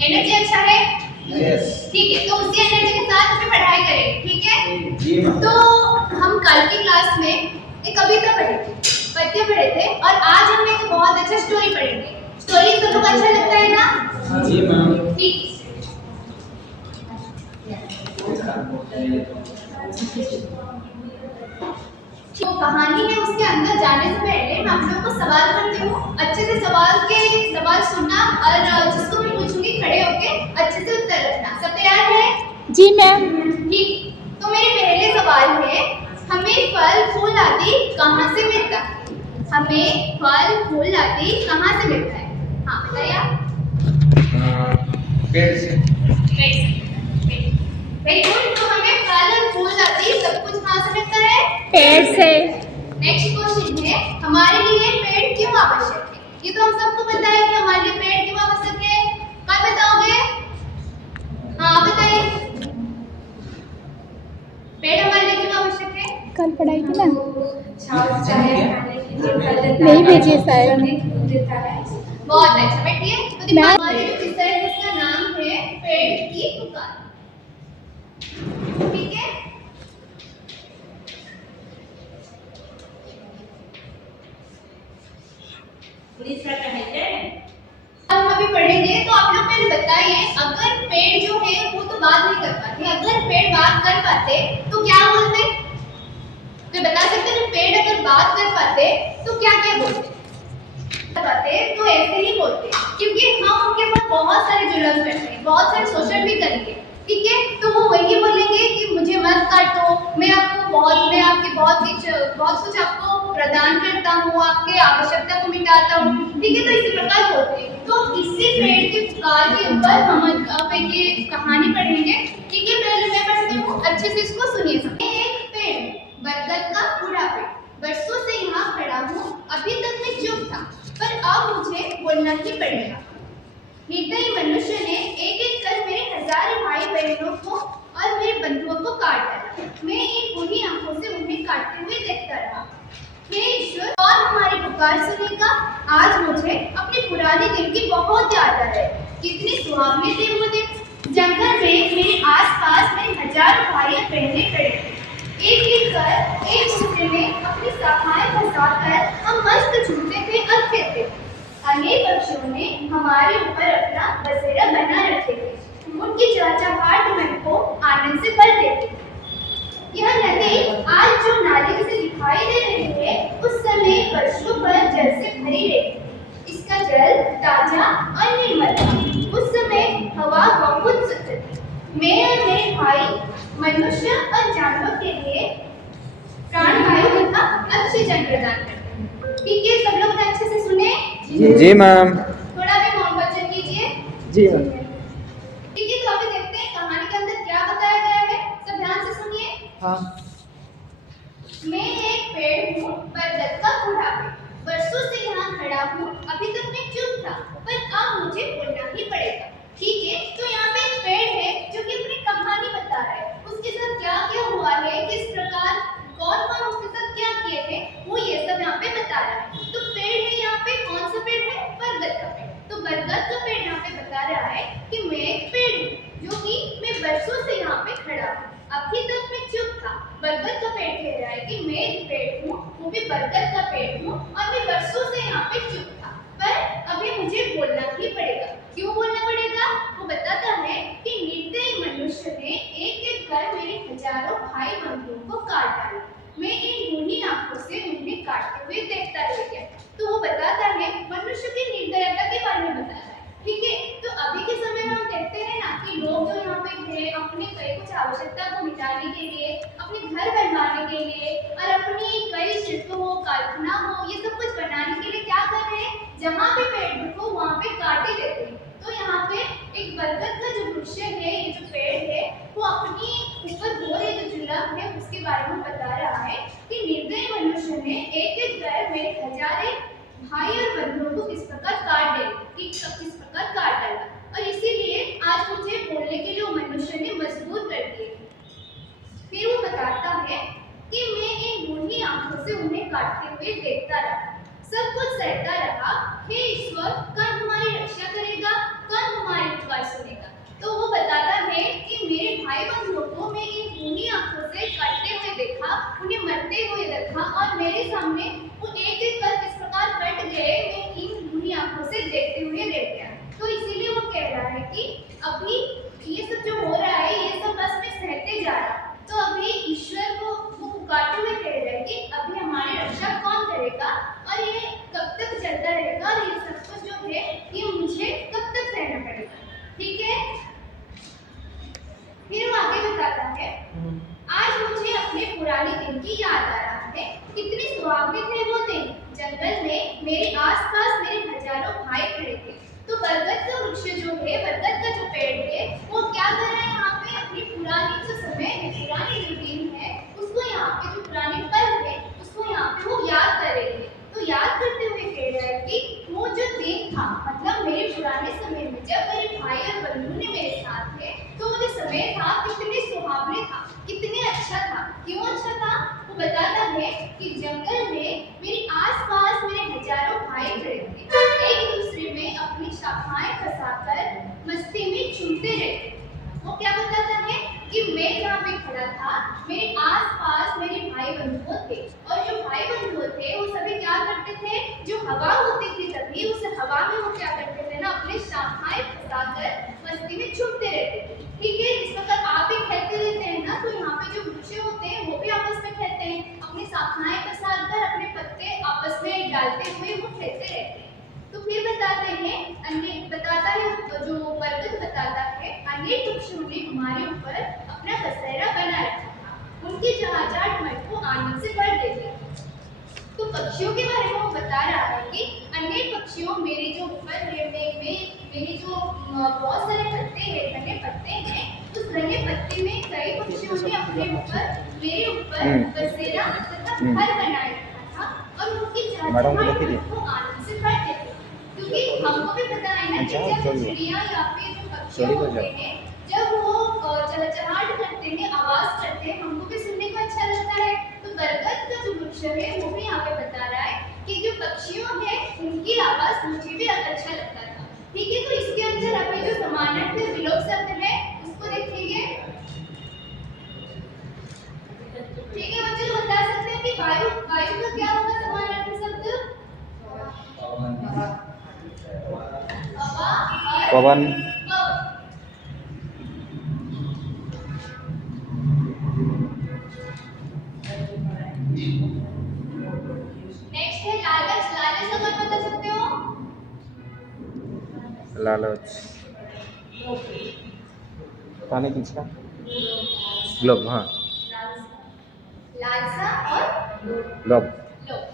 Energy अच्छा है? Yes. ठीक है, तो उसी एनर्जी के साथ हमें पढ़ाई करेंगे, ठीक है? जी मैम। तो हम कल की क्लास में एक कविता पढ़े थे, पद्य पढ़े थे, और आज हम एक बहुत अच्छा स्टोरी पढ़ेंगे। स्टोरी तो लोग अच्छा लगता है ना? जी मैम। ठीक। जो कहानी है उसके अंदर जाने से पहले मैं आप लोगों को सवाल करती हूँ। अच्छे से सवाल सुनना, और जिसको मैं पूछूंगी खड़े होके अच्छे से उत्तर रखना। सब तैयार है? जी मैम। ठीक। तो मेरे पहले सवाल है, हमें फल फूल आदि कहाँ से मिलता है? हमें फल फूल आदि कहाँ से मिलता है? हाँ बताइए आप। पेड़ से। Very good. तो हमें फल और फूल आदि सब कुछ कहाँ से मिलता है? पेड़ से। नेक्स्ट क्वेश्चन है, हमारे लिए पेड़ क्यों आवश्यक है? ये तो हम सबको पता है कि हमारे लिए पेड़ क्यों आवश्यक है। कब बताओगे? हाँ बताइए, पेड़ हमारे लिए क्यों आवश्यक है? कल पढ़ाई थी ना, नहीं नहीं भेजी है शायद। बहुत अच्छा, बैठिए। तो हमारे जो विषय है उसका नाम है पेड़ की पुकार, ठीक है? हम अभी पढ़ेंगे, तो आप लोग पहले बताइए, अगर पेड़ जो है वो तो बात नहीं कर पाते, अगर पेड़ बात कर पाते तो क्या बोलते? तो बता सकते हैं, पेड़ अगर बात कर पाते तो क्या क्या बोलते? पाते तो ऐसे ही बोलते, क्योंकि हम उनके ऊपर बहुत सारे जुल्म करते हैं, बहुत सारे शोषण भी करेंगे, ठीक है? तो वो वही बोलेंगे कि मुझे मत काटो, मैं आपकी बहुत कुछ आपको प्रदान करता हूँ, आपके आवश्यकता को मिटाता हूँ, ठीक है? तो इसी प्रकार होते हैं। तो इसी पेड़ के पुकार के ऊपर हम अब एक कहानी पढ़ेंगे, ठीक है? पहले मैं पढ़ती हूँ, अच्छे से इसको सुनिए। एक पेड़, बरगद का पूरा पेड़, बरसों से यहाँ खड़ा हूँ, अभी तक मैं चुप था, पर अब मुझे बोलना ही पड़ेगा। निर्दयी मनुष्य ने एक एक कर मेरे हजारों भाई बहनों को और मेरे बंधुओं को काट डाला। मैं इन बुरी आंखों से उन्हें काटते हुए देखता रहा। हे ईश्वर, कौन हमारी पुकार सुनेगा? आज मुझे अपने पुराने दिन की बहुत याद आ रही। कितने सुहावने थे वो दिन। जंगल में मेरे आसपास मेरे हजारों भाई और बहनें खड़े थे। एक दूसरे में अपनी शाखाएं फंसाकर हम मस्त झूलते थे और खेलते थे। अनेक पक्षियों ने हमारे ऊपर अपना बसेरा बना रखे थे। उनकी चहचहाहट मन को आनंद से भर देती थी। यह नदी आज जो नाले से दिखाई दे रही है, उस समय वर्षों पर जल से भरी रही। इसका जल ताजा और निर्मल था। उस समय हवा बहुत शुद्ध थी। मैं और मेरे भाई मनुष्य और जानवर के लिए प्राणवायु तथा ऑक्सीजन प्रदान करते हैं। ठीक है, सब लोग अच्छे से सुने? जी मैम। थोड़ा भी मौन वचन कीजिए। जी मैम। ठीक है, तो अभी देखते हैं कहानी के अंदर क्या बताया गया है। सब ध्यान से सुनिए। हाँ। मैं एक पेड़ हूँ, बरगद का बूढ़ा पेड़, बरसों से यहाँ खड़ा हूँ, अभी तक मैं चुप था, पर अब मुझे बोलना ही पड़ेगा। ठीक है, तो यहाँ पे एक पेड़ है जो कि अपनी कहानी बता रहा है, उसके साथ क्या क्या हुआ है, किस प्रकार कौन कौन उसके साथ क्या किए थे, वो ये सब यहाँ पे बता रहा है। तो पेड़ है यहाँ पे, कौन सा पेड़ है? बरगद का पेड़। तो बरगद का पेड़ यहाँ पे बता रहा है कि मैं एक पेड़ हूँ जो कि मैं बरसों से यहाँ पे खड़ा हूँ, अभी तक मैं चुप था। बरगद का पेड़ कह रहा है कि मैं एक पेड़ हूँ, वो भी बरगद का पेड़ हूँ, और मैं बरसों से यहाँ पे चुप था, पर अभी मुझे बोलना ही पड़ेगा। क्यों बोलना पड़ेगा? वो बताता है कि निर्दयी मनुष्य ने एक एक कर मेरे हजारों भाई बंधुओं को काट डाला। मैं इन बुरी आंखों से उन्हें काटते हुए देखता रह गया। तो वो बताता है, मनुष्य की निर्दयता के बारे में बताता है। ठीक है, तो अभी के समय में हम देखते हैं ना कि लोग जो यहाँ पे थे, अपने कुछ आवश्यकता को मिटाने के लिए, अपने घर बनवाने के लिए और अपनी कई शिल्प हो, कारखाना हो, ये सब कुछ बनाने के लिए क्या कर रहे हैं? जहाँ पे पेड़ देखो वहाँ पे काटे देते हैं। तो यहाँ पे एक बरगद का जो वृक्ष है, ये जो पेड़ है, वो अपनी ऊपर हो रहे जो जुल्म है उसके बारे में बता रहा है कि निर्दयी मनुष्य ने एक एक कर मेरे हजारे भाई और बंधुओं को किस प्रकार किस प्रकार काट डाला, और इसीलिए आज मुझे बोलने के लिए वो मनुष्य ने मजबूर कर दिए। फिर वो बताता है कि मैं इन बूढ़ी आंखों से उन्हें काटते हुए देखता रहा, सब कुछ सहता रहा। हे ईश्वर, कौन हमारी रक्षा करेगा? कौन हमारी पुकार और मेरे सामने वो एक एक कर किस प्रकार कट गए मैं इन बुरी आंखों से देखते हुए रह गया। तो इसीलिए वो कह रहा है कि अभी ये सब जो हो रहा है ये सब बस मैं सहते जा रहा। तो अभी ईश्वर को वो पुकारते हुए कह रहे हैं कि अभी हमारी रक्षा कौन करेगा और ये कब तक चलता रहेगा और ये सब कुछ जो है ये मुझे कब तक सहना पड़ेगा। ठीक है, फिर वो आगे बताता है, आज मुझे अपने पुराने दिन की याद आ रहा है। कितने सुहावने थे वो दिन। जंगल में मेरे आसपास मेरे हजारों भाई खड़े थे। तो बरगद का वृक्ष जो है, बरगद का जो पेड़ है, वो क्या कर रहा है यहाँ पे अपनी पुरानी जो समय है, पुरानी जो दिन है, उसको यहाँ पे जो पुराने पल है उसको यहाँ पे वो याद कर रहे थे। तो याद करते हुए कह रहा है कि वो जो दिन था, मतलब मेरे पुराने समय में जब मेरे भाई और बंधु ने मेरे साथ थे, तो वो जो समय था कितने सुहावने था, कितने अच्छा था। क्यों अच्छा था? वो बताता है कि जंगल में मेरे आसपास मेरे हजारों भाई खड़े थे, एक दूसरे में अपनी शाखाएं फंसाकर मस्ती में झूमते रहते। वो क्या बताता है कि मैं जहाँ पे खड़ा था मेरे आसपास मेरे भाई बंधु थे, और जो भाई बंधु थे वो सभी क्या करते थे, जो हवा होती थी तभी उस हवा में वो क्या करते थे ना, अपने शाखाएं फंसाकर मस्ती में झूमते रहते थे। ठीक है, इस प्रकार आप भी खेलते रहते हैं ना, तो यहाँ पे जो वृक्ष होते हैं वो भी आपस में खेलते हैं, अपनी शाखाएं फंसाकर अपने पत्ते आपस में डालते हुए वो खेलते रहते हैं। तो फिर बताते हैं बताता है जो बरगद बताता है, अनेक पक्षियों ने हमारे ऊपर अपना बसेरा बना रखा था, उनकी चहचहाट मन को आनंद से भर देती। तो पक्षियों के बारे में वो बता रहा है कि अनेक पक्षियों मेरे जो ऊपर है, मेरे जो बहुत सारे पत्ते हैं, घने पत्ते हैं, उस घने पत्ते में कई पक्षियों ने अपने ऊपर मेरे ऊपर बसेरा तथा घर बनाए रखा था, और उनकी चहचहाट मन को आनंद से भर देती। क्योंकि हमको भी पता है ना कि जब चिड़िया या फिर जो पक्षी होते हैं, जब वो चहचहाट करते हैं, आवाज करते हैं, हमको भी सुनने को अच्छा लगता है। तो बरगद का जो वृक्ष है वो भी यहाँ पे बता रहा है कि जो पक्षियों है उनकी आवाज मुझे भी अच्छा लगता था। ठीक है, तो इसके अंदर अभी जो समानार्थी विलोप शब्द है उसको देखेंगे। ठीक है बच्चे, बता सकते हैं कि वायु का क्या होगा समानार्थी शब्द? पवन। नेक्स्ट है लालच। लालच का मतलब बता सकते हो? लालच पानी किसका? ग्लोब। हाँ, लालसा और ग्लोब। लोभ।